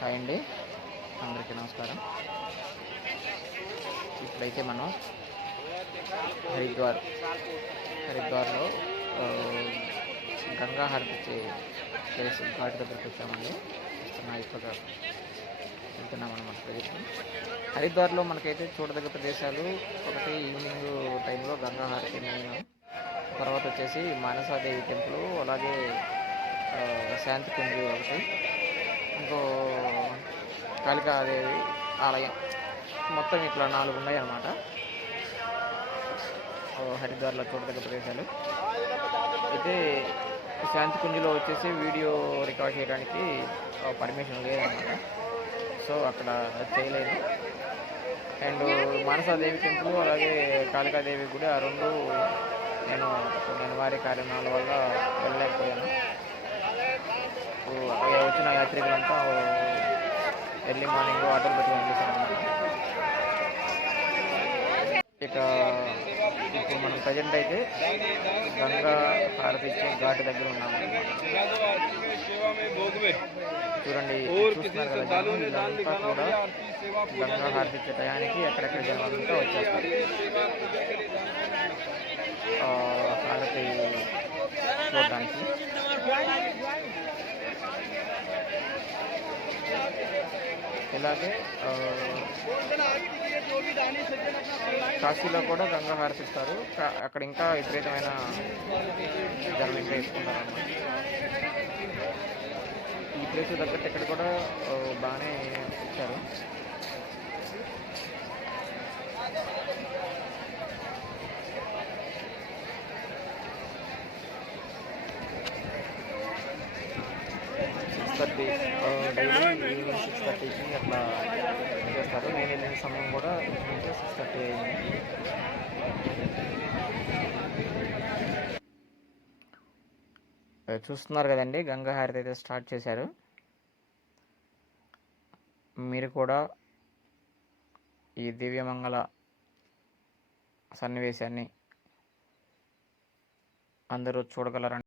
Hi అండి, అందరికీ నమస్కారం. ఇప్పుడైతే మనం హరిద్వార్లో గంగా హారతి ఇచ్చే ప్లేస్ ఘాట్ దగ్గరికి వచ్చామండి. ఇప్పుడు వెళ్తున్నాం అనమాట ప్రజెంట్. హరిద్వార్లో మనకైతే చూడదగ్గ ప్రదేశాలు ఒకటి ఈవినింగ్ టైంలో గంగా హారతి మెయిన్, తర్వాత వచ్చేసి మానసాదేవి టెంపుల్, అలాగే శాంతికుంజు ఒకటి, ఇంకో కాళికాదేవి ఆలయం, మొత్తం ఇట్లా 4 ఉన్నాయి అన్నమాట హరిద్వార్లో చూడదగ్గ ప్రదేశాలు. అయితే శాంతికుంజులో వచ్చేసి వీడియో రికార్డ్ చేయడానికి పర్మిషన్ లేదన్నమాట, సో అక్కడ చేయలేదు. అండ్ మానసాదేవి టెంపుల్ అలాగే కాళికాదేవి గుడి, ఆ రెండు నేను కొన్ని అనివార్య కారణాల వల్ల వెళ్ళలేకపోయాను. వచ్చిన యాత్రికులంతా ఎర్లీ మార్నింగ్ ఆటోలు పెట్టి పంపిస్తాను అన్నమాట. ఇక ఇప్పుడు మనం ప్రజెంట్ అయితే గంగా హారతి ఇచ్చే ఘాట్ దగ్గర ఉన్నాము. చూడండి, చూస్తున్నారు కదా, జనంతా కూడా గంగా హారతి ఇచ్చే టయానికి ఎక్కడెక్కడ జనాలంతా వచ్చేస్తారు హారతి చూడడానికి. ఇలాగే కాశీలో కూడా గంగా హారతి ఇస్తారు, అక్కడ ఇంకా విపరీతమైన జనం ఇంకా ఇస్తున్నారు అన్నమాట. ఈ ప్లేస్ తగ్గట్టు ఇక్కడ కూడా బాగానే ఇచ్చారు. డైలీ ఈవినింగ్ 6:30కి అట్లా చేస్తారు. నేను వెళ్ళిన సమయం కూడా 6:30 అయింది. చూస్తున్నారు కదండి, గంగా హారతి అయితే స్టార్ట్ చేశారు. మీరు కూడా ఈ దివ్యమంగళ సన్నివేశాన్ని అందరూ చూడగలరని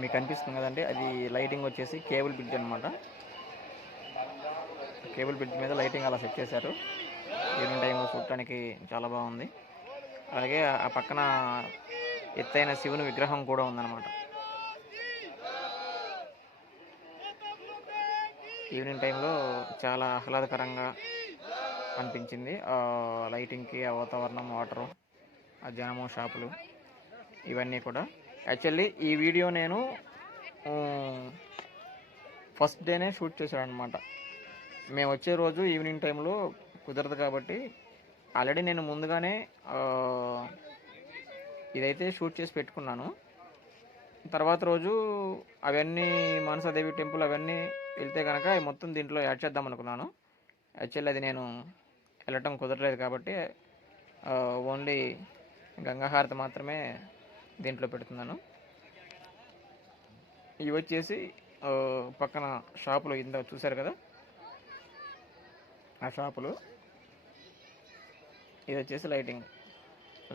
మీకు కనిపిస్తుంది కదండి, అది లైటింగ్ వచ్చేసి కేబుల్ బ్రిడ్జ్ అనమాట. కేబుల్ బ్రిడ్జ్ మీద లైటింగ్ అలా సెట్ చేశారు. ఈవినింగ్ టైంలో చూడటానికి చాలా బాగుంది. అలాగే ఆ పక్కన ఎత్తైన శివుని విగ్రహం కూడా ఉందన్నమాట. ఈవినింగ్ టైంలో చాలా ఆహ్లాదకరంగా అనిపించింది. లైటింగ్కి, ఆ వాతావరణం, వాటరు, ఆ జనము, షాపులు ఇవన్నీ కూడా. యాక్చువల్లీ ఈ వీడియో నేను ఫస్ట్ డేనే షూట్ చేశాను అనమాట. మేము వచ్చే రోజు ఈవినింగ్ టైంలో కుదరదు కాబట్టి ఆల్రెడీ నేను ముందుగానే ఇదైతే షూట్ చేసి పెట్టుకున్నాను. తర్వాత రోజు అవన్నీ మనసాదేవి టెంపుల్ అవన్నీ వెళ్తే కనుక అవి మొత్తం దీంట్లో యాడ్ చేద్దాం అనుకున్నాను. యాక్చువల్లీ అది నేను వెళ్ళటం కుదరలేదు కాబట్టి ఓన్లీ గంగాహారతి మాత్రమే దీంట్లో పెడుతున్నాను. ఇవి వచ్చేసి పక్కన షాపులు ఇంత చూశారు కదా, ఆ షాపులు. ఇది వచ్చేసి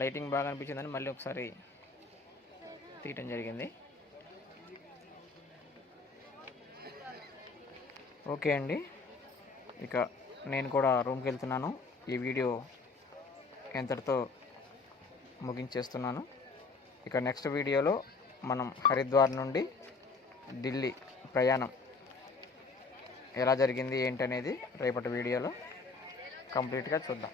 లైటింగ్ బాగా అనిపించిందని మళ్ళీ ఒకసారి తీయటం జరిగింది. ఓకే అండి, ఇక నేను కూడా రూమ్కి వెళ్తున్నాను. ఈ వీడియో ఎంతటితో ముగించేస్తున్నాను. ఇక నెక్స్ట్ వీడియోలో మనం హరిద్వార్ నుండి ఢిల్లీ ప్రయాణం ఎలా జరిగింది ఏంటనేది రేపటి వీడియోలో కంప్లీట్గా చూద్దాం.